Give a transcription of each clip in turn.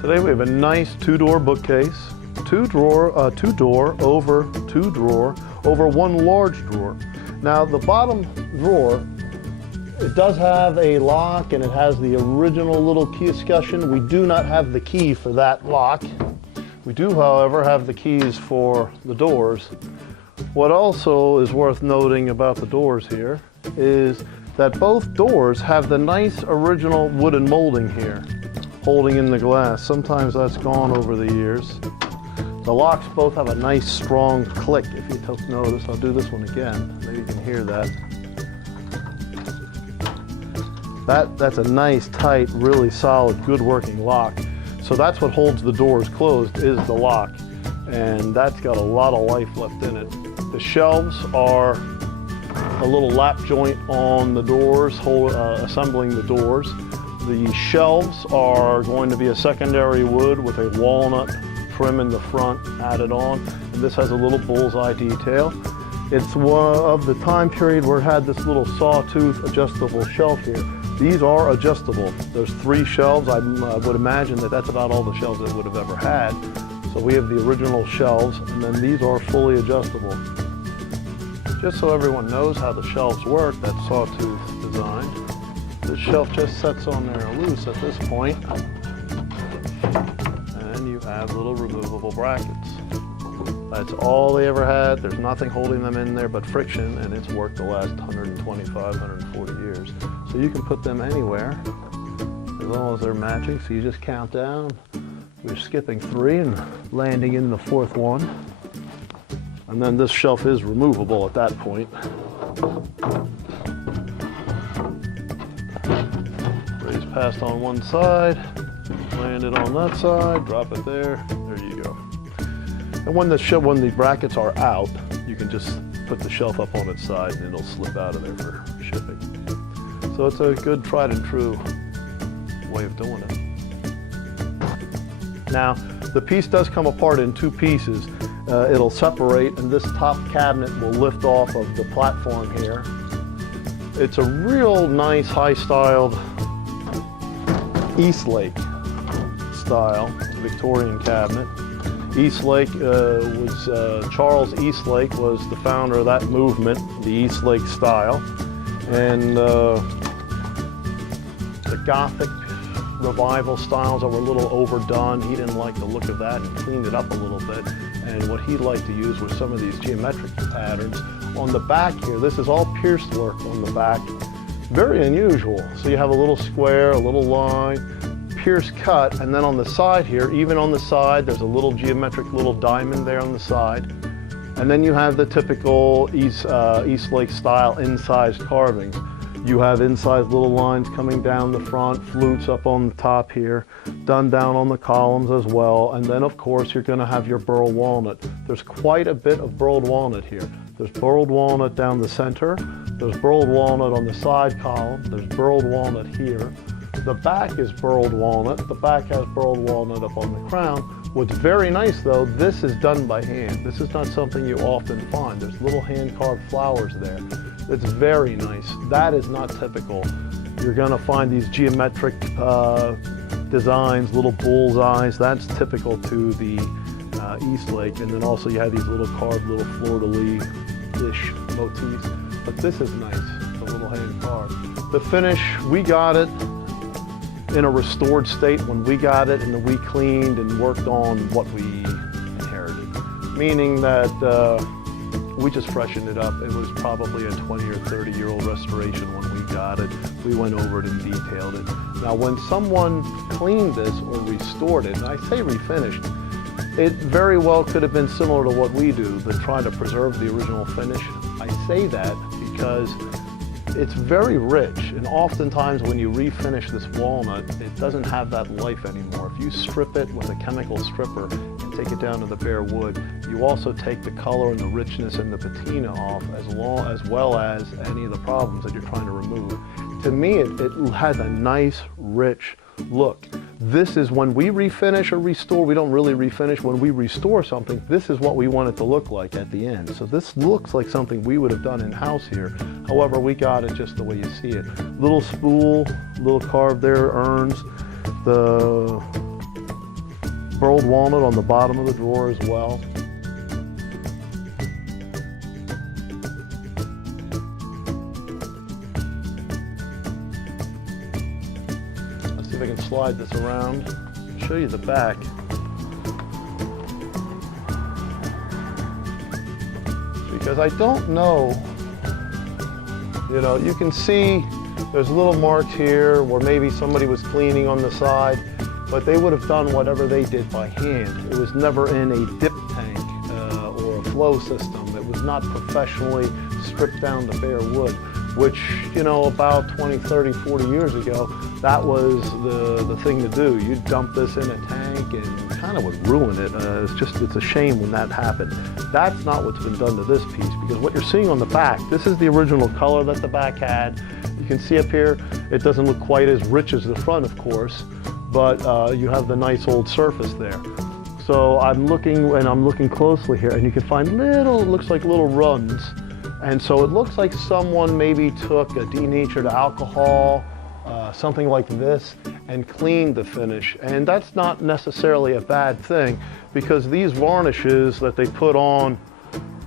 Today we have a nice two-door bookcase, two-door over two-drawer over one large drawer. Now the bottom drawer, it does have a lock and it has the original little key escutcheon. We do not have the key for that lock. We do, however, have the keys for the doors. What also is worth noting about the doors here is that both doors have the nice original wooden molding here, holding in the glass. Sometimes that's gone over the years. The locks both have a nice strong click. If you took notice, I'll do this one again. Maybe you can hear that. That's a nice, tight, really solid, good working lock. So that's what holds the doors closed, is the lock. And that's got a lot of life left in it. The shelves are a little lap joint on the doors, assembling the doors. The shelves are going to be a secondary wood with a walnut trim in the front added on. And this has a little bullseye detail. It's one of the time period where it had this little sawtooth adjustable shelf here. These are adjustable. There's 3 shelves. I would imagine that that's about all the shelves it would have ever had. So we have the original shelves, and then these are fully adjustable. Just so everyone knows how the shelves work, that sawtooth design. This shelf just sets on there loose at this point, and you have little removable brackets. That's all they ever had. There's nothing holding them in there but friction, and it's worked the last 125, 140 years. So you can put them anywhere as long as they're matching. So you just count down. We're skipping 3 and landing in the 4th one. And then this shelf is removable at that point. Raise past on one side, land it on that side, drop it there, there you go. And when the brackets are out, you can just put the shelf up on its side and it'll slip out of there for shipping. So it's a good tried and true way of doing it. Now, the piece does come apart in 2 pieces. It'll separate, and this top cabinet will lift off of the platform here. It's a real nice, high-styled Eastlake style Victorian cabinet. Eastlake Charles Eastlake was the founder of that movement, the Eastlake style. And the Gothic revival styles that were a little overdone. He didn't like the look of that and cleaned it up a little bit. And what he liked to use was some of these geometric patterns. On the back here, this is all pierced work on the back. Very unusual. So you have a little square, a little line, pierced cut, and then on the side here, even on the side, there's a little geometric little diamond there on the side. And then you have the typical Eastlake style incised carvings. You have incised little lines coming down the front, flutes up on the top here, done down on the columns as well. And then of course you're going to have your burl walnut. There's quite a bit of burled walnut here. There's burled walnut down the center. There's burled walnut on the side column. There's burled walnut here. The back is burled walnut. The back has burled walnut up on the crown. What's very nice though, this is done by hand. This is not something you often find. There's little hand-carved flowers there. It's very nice. That is not typical. You're gonna find these geometric designs, little bullseyes. That's typical to the Eastlake. And then also you have these little carved little fleur-de-lis-ish motifs. But this is nice, the little hand-carved. The finish, we got it in a restored state when we got it, and then we cleaned and worked on what we inherited. Meaning that we just freshened it up. It was probably a 20 or 30-year-old restoration when we got it. We went over it and detailed it. Now when someone cleaned this or restored it, and I say refinished, it very well could have been similar to what we do, but trying to preserve the original finish. I say that because it's very rich, and oftentimes when you refinish this walnut, it doesn't have that life anymore. If you strip it with a chemical stripper and take it down to the bare wood, you also take the color and the richness and the patina off, as well as any of the problems that you're trying to remove. To me, it has a nice, rich look. This is when we refinish or restore, we don't really refinish. When we restore something, this is what we want it to look like at the end. So this looks like something we would have done in-house here. However, we got it just the way you see it. Little spool, little carved there, urns. The burled walnut on the bottom of the drawer as well. Let's see if I can slide this around, show you the back. Because I don't know, you know, you can see there's little marks here where maybe somebody was cleaning on the side, but they would have done whatever they did by hand. It was never in a dip tank or a flow system. It was not professionally stripped down to bare wood, which, you know, about 20, 30, 40 years ago, that was the thing to do. You dump this in a tank and kind of would ruin it. It's a shame when that happened. That's not what's been done to this piece, because what you're seeing on the back, this is the original color that the back had. You can see up here, it doesn't look quite as rich as the front, of course, but you have the nice old surface there. So I'm looking closely here, and you can find looks like little runs. And so it looks like someone maybe took a denatured alcohol, something like this, and cleaned the finish. And that's not necessarily a bad thing, because these varnishes that they put on,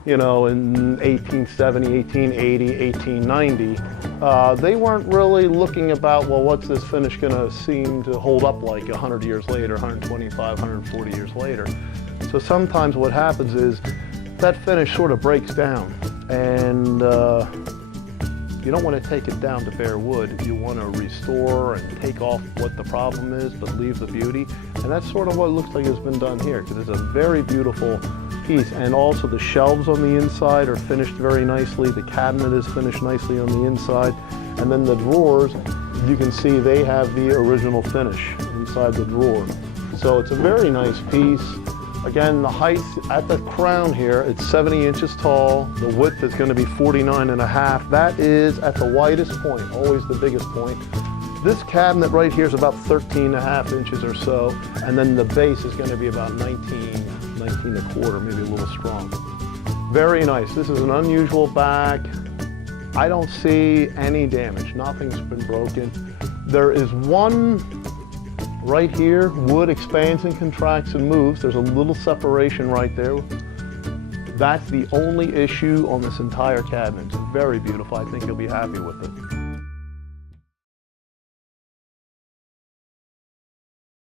you know, in 1870, 1880, 1890, they weren't really looking about, well, what's this finish gonna seem to hold up like 100 years later, 125, 140 years later. So sometimes what happens is that finish sort of breaks down, and you don't want to take it down to bare wood. You want to restore and take off what the problem is, but leave the beauty. And that's sort of what it looks like has been done here, because it's a very beautiful piece. And also the shelves on the inside are finished very nicely. The cabinet is finished nicely on the inside. And then the drawers, you can see they have the original finish inside the drawer. So it's a very nice piece. Again, the height at the crown here, it's 70 inches tall. The width is going to be 49.5. That is at the widest point, always the biggest point. This cabinet right here is about 13.5 inches or so, and then the base is going to be about 19.25, maybe a little strong. Very nice. This is an unusual back. I don't see any damage. Nothing's been broken. There is one right here, wood expands and contracts and moves. There's a little separation right there. That's the only issue on this entire cabinet. It's very beautiful. I think you'll be happy with it.